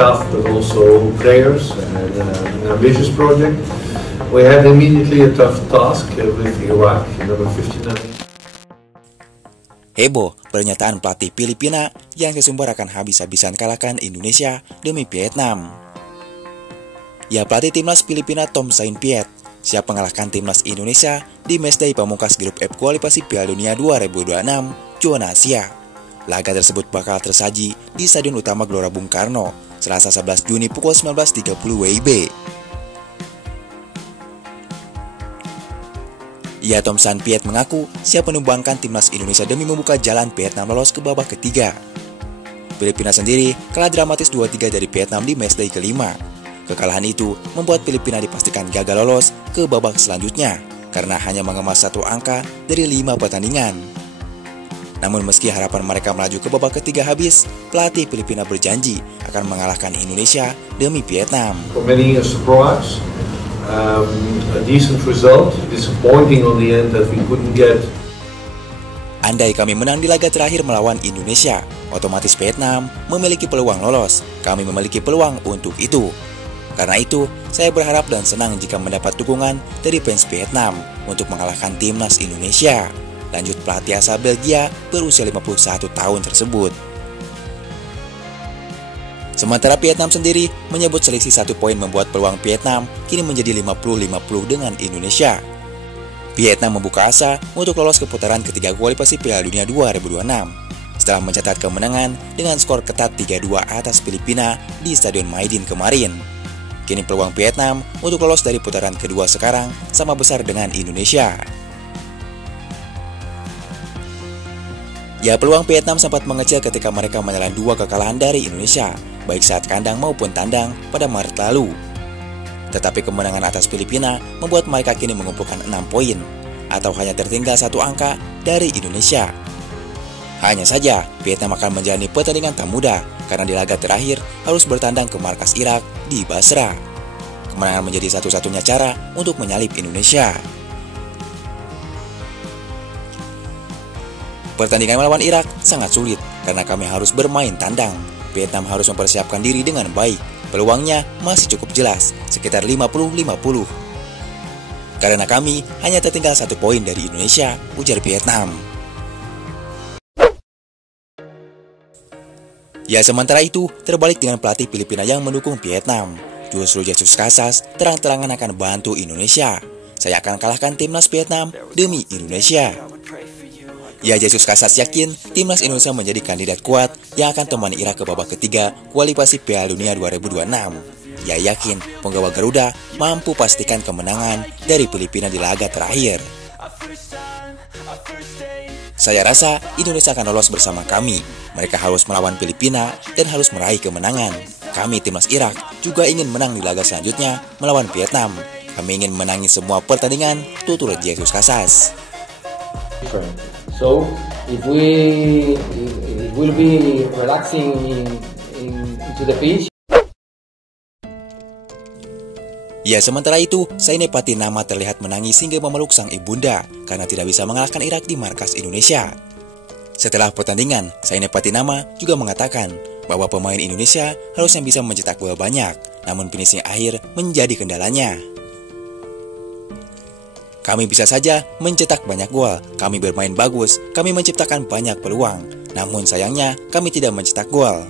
staff, but also players, and an ambitious project. We had immediately a tough task with Iraq, number 59. Heboh pernyataan pelatih Filipina yang sesumber akan habis-habisan kalahkan Indonesia demi Vietnam. Ya, pelatih timnas Filipina Tom Saintfiet siap mengalahkan timnas Indonesia di matchday pamungkas grup F kualifikasi Piala Dunia 2026 zona Asia. Laga tersebut bakal tersaji di Stadion Utama Gelora Bung Karno, Selasa 11 Juni pukul 19.30 WIB. Ya, Tom Saintfiet mengaku siap menumbangkan timnas Indonesia demi membuka jalan Vietnam lolos ke babak ketiga. Filipina sendiri kalah dramatis 2-3 dari Vietnam di matchday kelima. Kekalahan itu membuat Filipina dipastikan gagal lolos ke babak selanjutnya karena hanya mengemas 1 angka dari 5 pertandingan. Namun meski harapan mereka melaju ke babak ketiga habis, pelatih Filipina berjanji akan mengalahkan Indonesia demi Vietnam. For many a surprise, a decent result, disappointing on the end that we couldn't get. Andai kami menang di laga terakhir melawan Indonesia, otomatis Vietnam memiliki peluang lolos. Kami memiliki peluang untuk itu. Karena itu, saya berharap dan senang jika mendapat dukungan dari fans Vietnam untuk mengalahkan timnas Indonesia. Lanjut pelatih asal Belgia berusia 51 tahun tersebut. Sementara Vietnam sendiri menyebut selisih 1 poin membuat peluang Vietnam kini menjadi 50-50 dengan Indonesia. Vietnam membuka asa untuk lolos ke putaran ketiga kualifikasi Piala Dunia 2026 setelah mencatat kemenangan dengan skor ketat 3-2 atas Filipina di Stadion Maidin kemarin. Kini peluang Vietnam untuk lolos dari putaran kedua sekarang sama besar dengan Indonesia. Ya, peluang Vietnam sempat mengecil ketika mereka menelan 2 kekalahan dari Indonesia, baik saat kandang maupun tandang pada Maret lalu. Tetapi kemenangan atas Filipina membuat mereka kini mengumpulkan 6 poin, atau hanya tertinggal 1 angka dari Indonesia. Hanya saja, Vietnam akan menjalani pertandingan tak mudah, karena di laga terakhir harus bertandang ke markas Irak di Basra. Kemenangan menjadi satu-satunya cara untuk menyalip Indonesia. Pertandingan melawan Irak sangat sulit karena kami harus bermain tandang. Vietnam harus mempersiapkan diri dengan baik. Peluangnya masih cukup jelas, sekitar 50-50. Karena kami hanya tertinggal 1 poin dari Indonesia, ujar Vietnam. Ya, sementara itu terbalik dengan pelatih Filipina yang mendukung Vietnam. Justru Jesus Casas terang-terangan akan bantu Indonesia. Saya akan kalahkan timnas Vietnam demi Indonesia. Ya, Jesus Casas yakin timnas Indonesia menjadi kandidat kuat yang akan temani Irak ke babak ketiga kualifikasi Piala Dunia 2026. Ia yakin penggawa Garuda mampu pastikan kemenangan dari Filipina di laga terakhir. Saya rasa Indonesia akan lolos bersama kami. Mereka harus melawan Filipina dan harus meraih kemenangan. Kami timnas Irak juga ingin menang di laga selanjutnya melawan Vietnam. Kami ingin menangi semua pertandingan, tutur Jesus Casas. So if we will be relaxing into the pitch. Ya, sementara itu, Saine Patinama terlihat menangis hingga memeluk sang ibunda karena tidak bisa mengalahkan Irak di markas Indonesia. Setelah pertandingan, Saine Patinama juga mengatakan bahwa pemain Indonesia harusnya bisa mencetak gol banyak, namun finishing akhir menjadi kendalanya. Kami bisa saja mencetak banyak gol, kami bermain bagus, kami menciptakan banyak peluang, namun sayangnya kami tidak mencetak gol.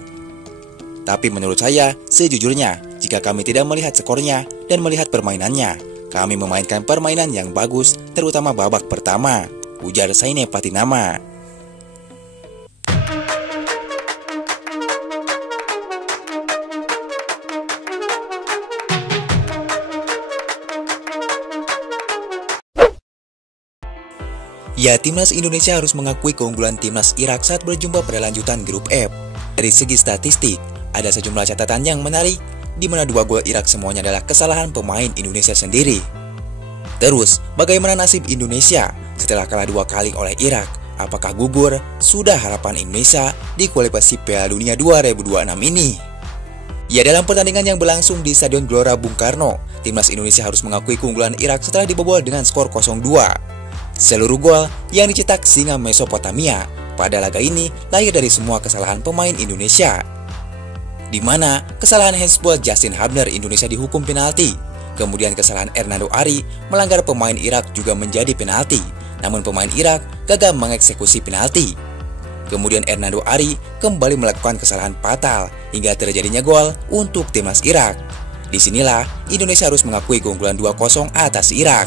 Tapi menurut saya, sejujurnya, jika kami tidak melihat skornya dan melihat permainannya, kami memainkan permainan yang bagus, terutama babak pertama, ujar Saine Patinama. Ya, timnas Indonesia harus mengakui keunggulan timnas Irak saat berjumpa pada lanjutan grup F. Dari segi statistik, ada sejumlah catatan yang menarik, di mana 2 gol Irak semuanya adalah kesalahan pemain Indonesia sendiri. Terus, bagaimana nasib Indonesia setelah kalah 2 kali oleh Irak? Apakah gugur? Sudah harapan Indonesia di kualifikasi Piala Dunia 2026 ini? Ya, dalam pertandingan yang berlangsung di Stadion Gelora Bung Karno, timnas Indonesia harus mengakui keunggulan Irak setelah dibobol dengan skor 0-2. Seluruh gol yang dicetak singa Mesopotamia pada laga ini lahir dari semua kesalahan pemain Indonesia. di mana kesalahan handsball Justin Hubner Indonesia dihukum penalti. Kemudian kesalahan Hernando Ari melanggar pemain Irak juga menjadi penalti, namun pemain Irak gagal mengeksekusi penalti. Kemudian Hernando Ari kembali melakukan kesalahan fatal hingga terjadinya gol untuk timnas Irak. Disinilah Indonesia harus mengakui keunggulan 2-0 atas Irak.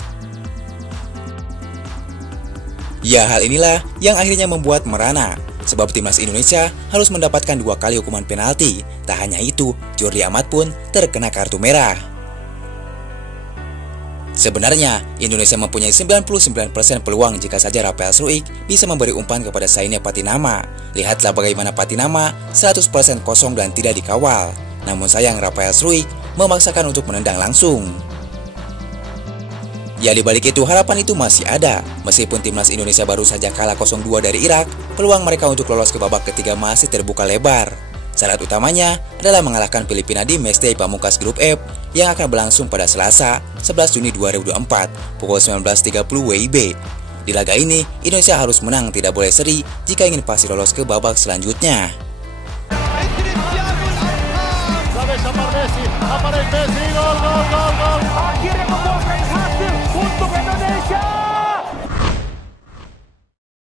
Ya, hal inilah yang akhirnya membuat merana, sebab timnas Indonesia harus mendapatkan 2 kali hukuman penalti. Tak hanya itu, Jordi Amat pun terkena kartu merah. Sebenarnya, Indonesia mempunyai 99% peluang jika saja Rafael Struijk bisa memberi umpan kepada Zaine Patinama. Lihatlah bagaimana Patinama 100% kosong dan tidak dikawal. Namun sayang Rafael Struijk memaksakan untuk menendang langsung. Ya, dibalik itu harapan itu masih ada. Meskipun timnas Indonesia baru saja kalah 0-2 dari Irak, peluang mereka untuk lolos ke babak ketiga masih terbuka lebar. Syarat utamanya adalah mengalahkan Filipina di matchday pamungkas grup F yang akan berlangsung pada Selasa 11 Juni 2024 pukul 19.30 WIB. Di laga ini, Indonesia harus menang, tidak boleh seri jika ingin pasti lolos ke babak selanjutnya. Aparece Messi, gol, gol, gol.